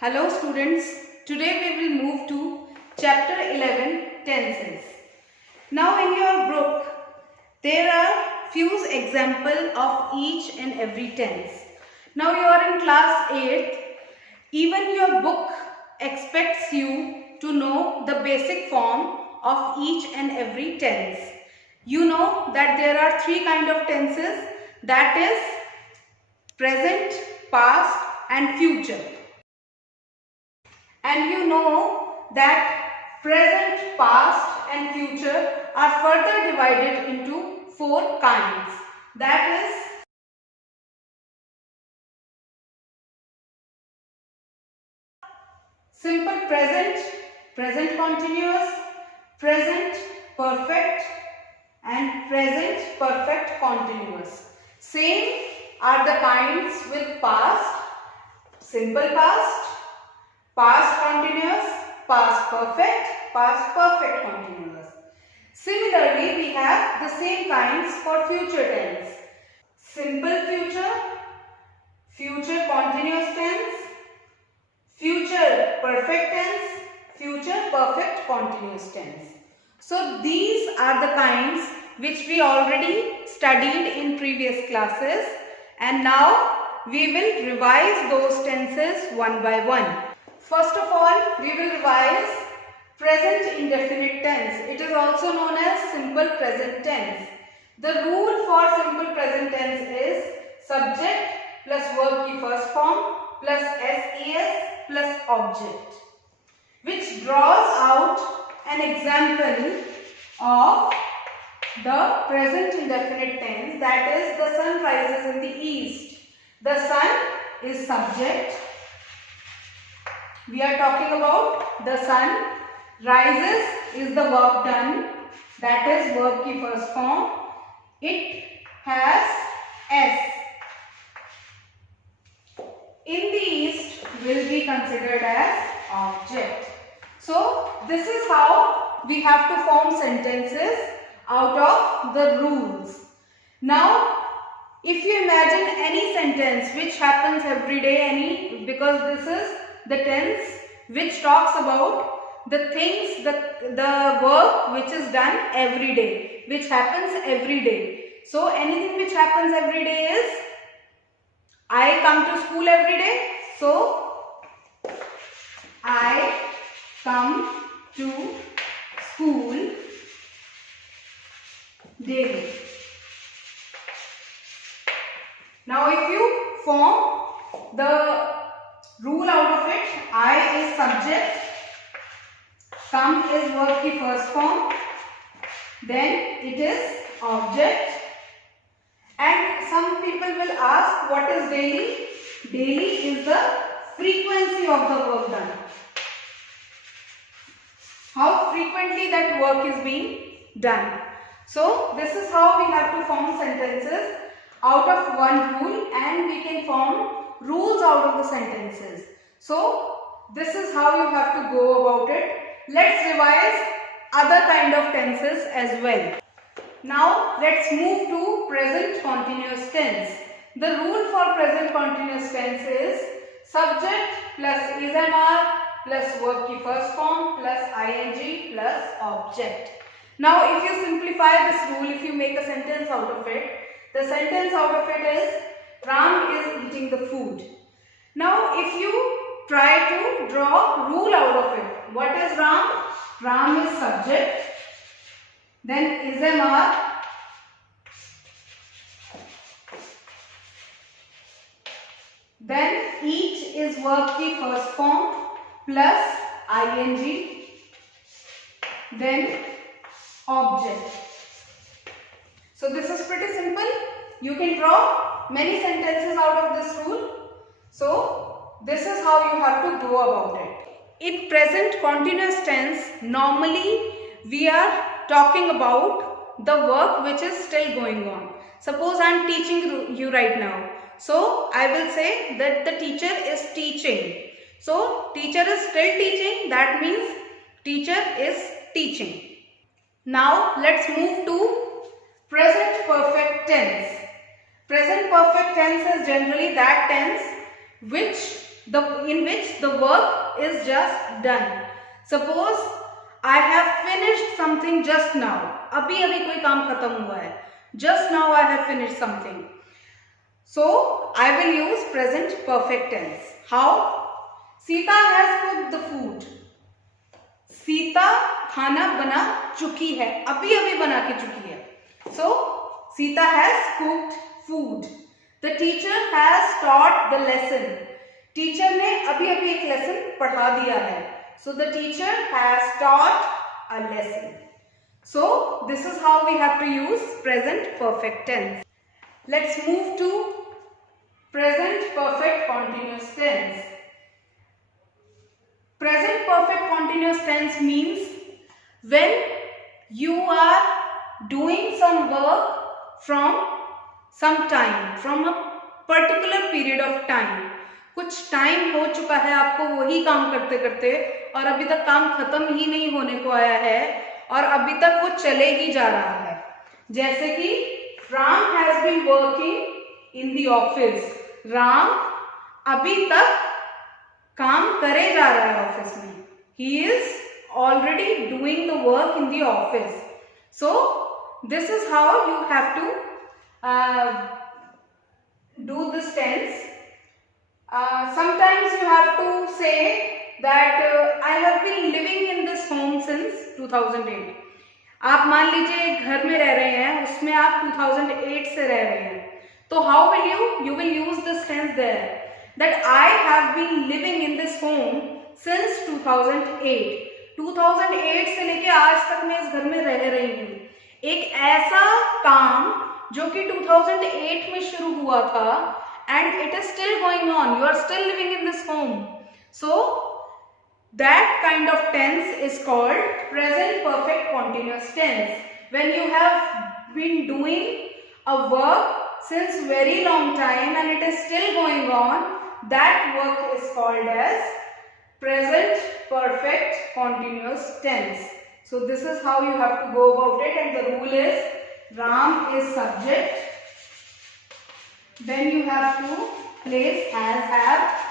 Hello students, today we will move to chapter 11 tenses. Now in your book there are few examples of each and every tense. Now you are in class 8th, even your book expects you to know the basic form of each and every tense. You know that there are three kind of tenses, that is present, past and future. And you know that present, past and future are further divided into four kinds. That is simple present, present continuous, present perfect and present perfect continuous. Same are the kinds with past, simple past, past continuous, past perfect continuous. Similarly, we have the same kinds for future tense. Simple future, future continuous tense, future perfect tense, future perfect continuous tense. So these are the kinds which we already studied in previous classes, and now we will revise those tenses one by one. First of all, we will revise present indefinite tense. It is also known as simple present tense. The rule for simple present tense is subject plus verb ki first form plus SES plus object, which draws out an example of the present indefinite tense, that is the sun rises in the east. The sun is subject. We are talking about the sun. Rises is the verb done, that is verb ki first form. It has S. In the east will be considered as object. So this is how we have to form sentences out of the rules. Now if you imagine any sentence which happens every day, because this is the tense which talks about the things, the work which is done every day, which happens every day. So anything which happens every day is, I come to school every day, so I come to school daily. Now if you form the rule out of it, I is subject, come is verb ki first form, then it is object. And some people will ask, what is daily? Daily is the frequency of the work done. How frequently that work is being done. So this is how we have to form sentences out of one rule, and we can form rules out of the sentences. So this is how you have to go about it. Let's revise other kind of tenses as well. Now let's move to present continuous tense. The rule for present continuous tense is subject plus is MR plus verb ki first form plus ing plus object. Now if you simplify this rule, if you make a sentence out of it, the sentence out of it is Ram is eating the food. Now if you try to draw rule out of it, what is Ram? Ram is subject, then is MR, then eat is verb ki first form plus ing, then object. So this is pretty simple. You can draw many sentences out of this rule. So this is how you have to go about it. In present continuous tense, normally we are talking about the work which is still going on. Suppose I am teaching you right now. So I will say that the teacher is teaching. So teacher is still teaching, that means teacher is teaching. Now let's move to present perfect tense. Present perfect tense is generally that tense which in which the work is just done. Suppose I have finished something just now. अभी अभी कोई काम खत्म हुआ है. Just now I have finished something. So I will use present perfect tense. How? Sita has cooked the food. Sita खाना बना चुकी है, अभी अभी बना के चुकी है. So Sita has cooked food. The teacher has taught the lesson. Teacher ने अभी अभी एक लेसन पढ़ा दिया है. So the teacher has taught a lesson. So this is how we have to use present perfect tense. Let's move to present perfect continuous tense. Present perfect continuous tense means when you are doing some work from some time, from a particular period of time. कुछ time हो चुका है आपको वही काम करते करते और अभी तक काम खत्म ही नहीं होने को आया है और अभी तक वो चले ही जा रहा है. जैसे कि Ram has been working in the office. Ram अभी तक काम करे जा रहा है ऑफिस में. He is already doing the work in the office. So this is how you have to do this tense. Sometimes you have to say that I have been living in this home since 2008. आप मान लीजिए एक घर में रह रहे हैं, उसमें आप 2008 से रह रहे हैं, तो how will you will use this tense there that I have been living in this home since 2008. 2008 से लेके आज तक मैं इस घर में रह रही हूँ. एक ऐसा काम जो कि 2008 में शुरू हुआ था and it is still going on. You are still living in this home. So that kind of tense is called present perfect continuous tense. When you have been doing a work since very long time and it is still going on, that work is called as present perfect continuous tense. So this is how you have to go about it, and the rule is Ram is subject. Then you have to place has, have.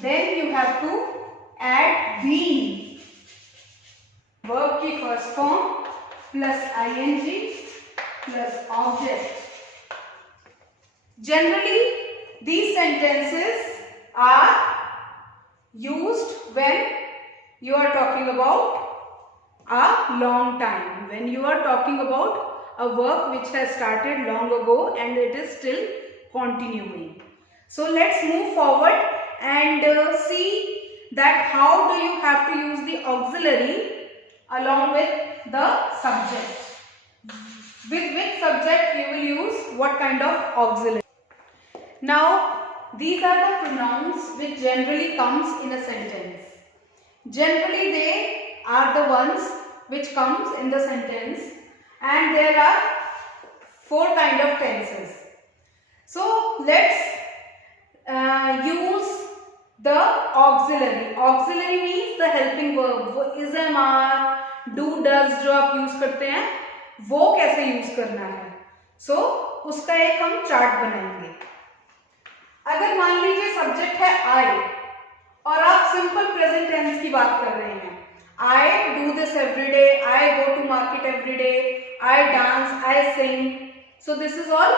Then you have to add been. Verb की first form plus ing plus object. Generally, these sentences are used when you are talking about a long time. When you are talking about a work which has started long ago and it is still continuing. So let's move forward and see that how do you have to use the auxiliary along with the subject. With which subject you will use what kind of auxiliary. Now these are the pronouns which generally comes in a sentence. Generally they are the ones which comes in the sentence, and there are 4 kind of tenses. So let's use the auxiliary. Auxiliary means the helping verb. वो is, am, are, do, does जो आप use करते हैं वो कैसे use करना है. So उसका एक हम चार्ट बनाएंगे. अगर मान लीजिए सब्जेक्ट है I और आप सिंपल प्रेजेंट टेंस की बात कर रहे हैं. I do this every day, I go to market every day, I dance, I sing. So this is all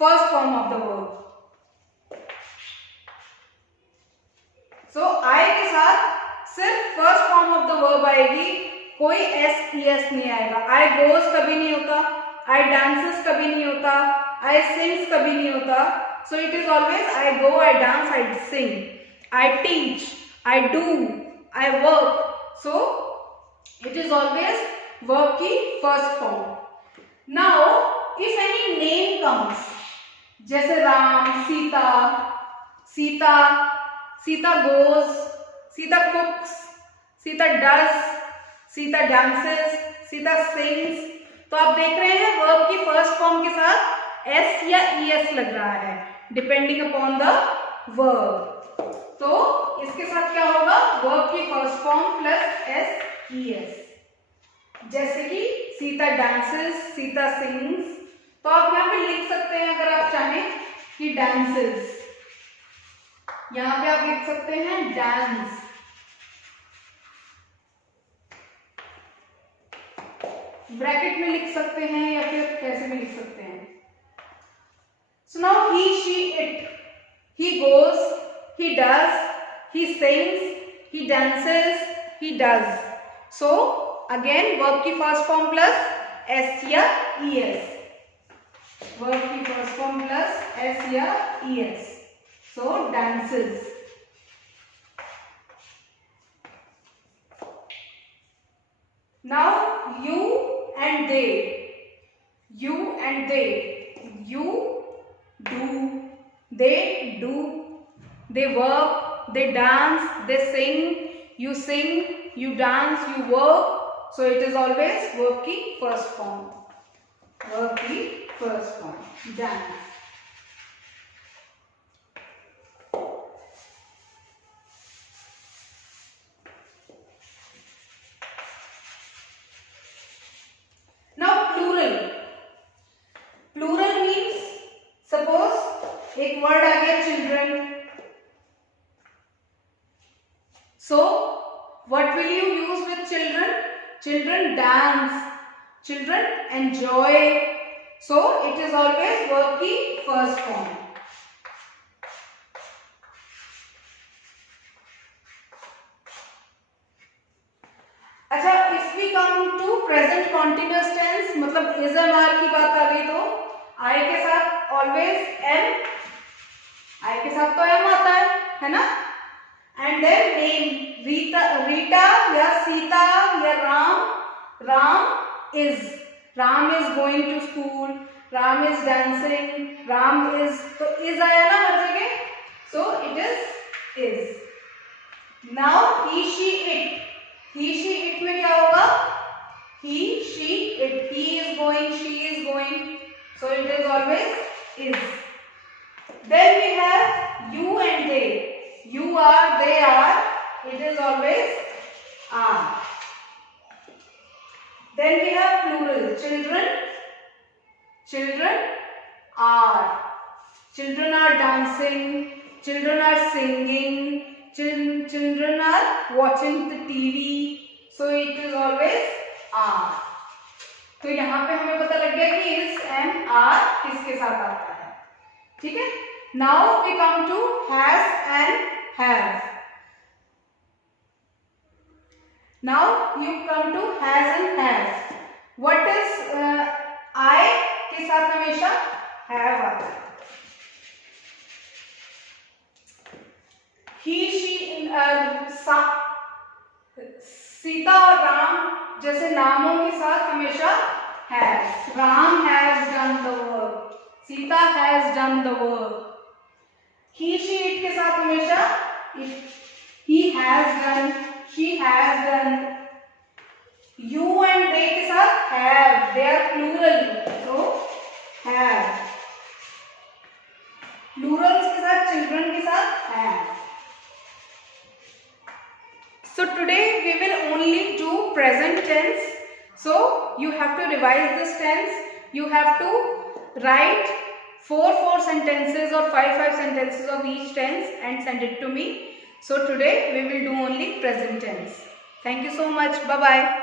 first form of the verb. So I के साथ सिर्फ first form of the verb आएगी, कोई s es नहीं आएगा. I goes कभी नहीं होता, I dances कभी नहीं होता, I sings कभी नहीं होता. So it is always I go, I dance, I sing, I teach, I do, I work. So it is always verb की first form. Now if any name comes, जैसे Ram, Sita, Sita, Sita goes, Sita cooks, Sita does, Sita dances, Sita sings, तो आप देख रहे हैं verb की first form के साथ s या es लग रहा है depending upon the verb. तो इसके साथ क्या होगा, verb की first form plus s es. जैसे कि सीता dances, सीता sings, तो आप यहाँ पे लिख सकते हैं अगर आप चाहें कि dances. यहाँ पे आप लिख सकते हैं डांस, ब्रैकेट में लिख सकते हैं या फिर कैसे भी लिख सकते हैं। So now he, she, it, he goes, he does, he sings, he dances, he does. So again verb की first form plus s या es, verb की first form plus s या es. So dances. Now you and they, you and they, you do, they do, they work, they dance, they sing, you dance, you work. So it is always verb की first form, verb की first form, dance. Now plural, plural means suppose एक word आ गया children. So what will you use with children? Children dance, children enjoy. So it is always verb की first form. अच्छा, if we come to present continuous tense, मतलब is and are की बात आ गई तो I के साथ always M, I के साथ तो M आता है ना? And then name, Rita या सीता या Ram is going to school, Ram is dancing, Ram is, तो is आया ना हर जगह, so it is. Now he, she, it, he, she, it में क्या होगा? He, she, it, he is going, she is going, so it is always is. Then we have you and they. You are, they are, it is always are. Then we have plural, children are. Children are dancing, children are singing, children are watching the TV. So it is always are. तो यहाँ पे हमें पता लग गया कि is and are किसके साथ आता है, ठीक है। Now we come to has and have. Now you come to has and have. What is I के साथ हमेशा have आता है। He, she, सीता और राम जैसे नामों के साथ हमेशा has. Ram has done the work. Sita has done the work. He, she, it के साथ हमेशा it. He has done, she has done. You and they के साथ have. They are plural, so have. Plurals के साथ children के साथ have. So today we will only do present tense. So you have to revise this tense. You have to write 4 sentences or 5 sentences of each tense and send it to me. So today we will do only present tense. Thank you so much. Bye bye.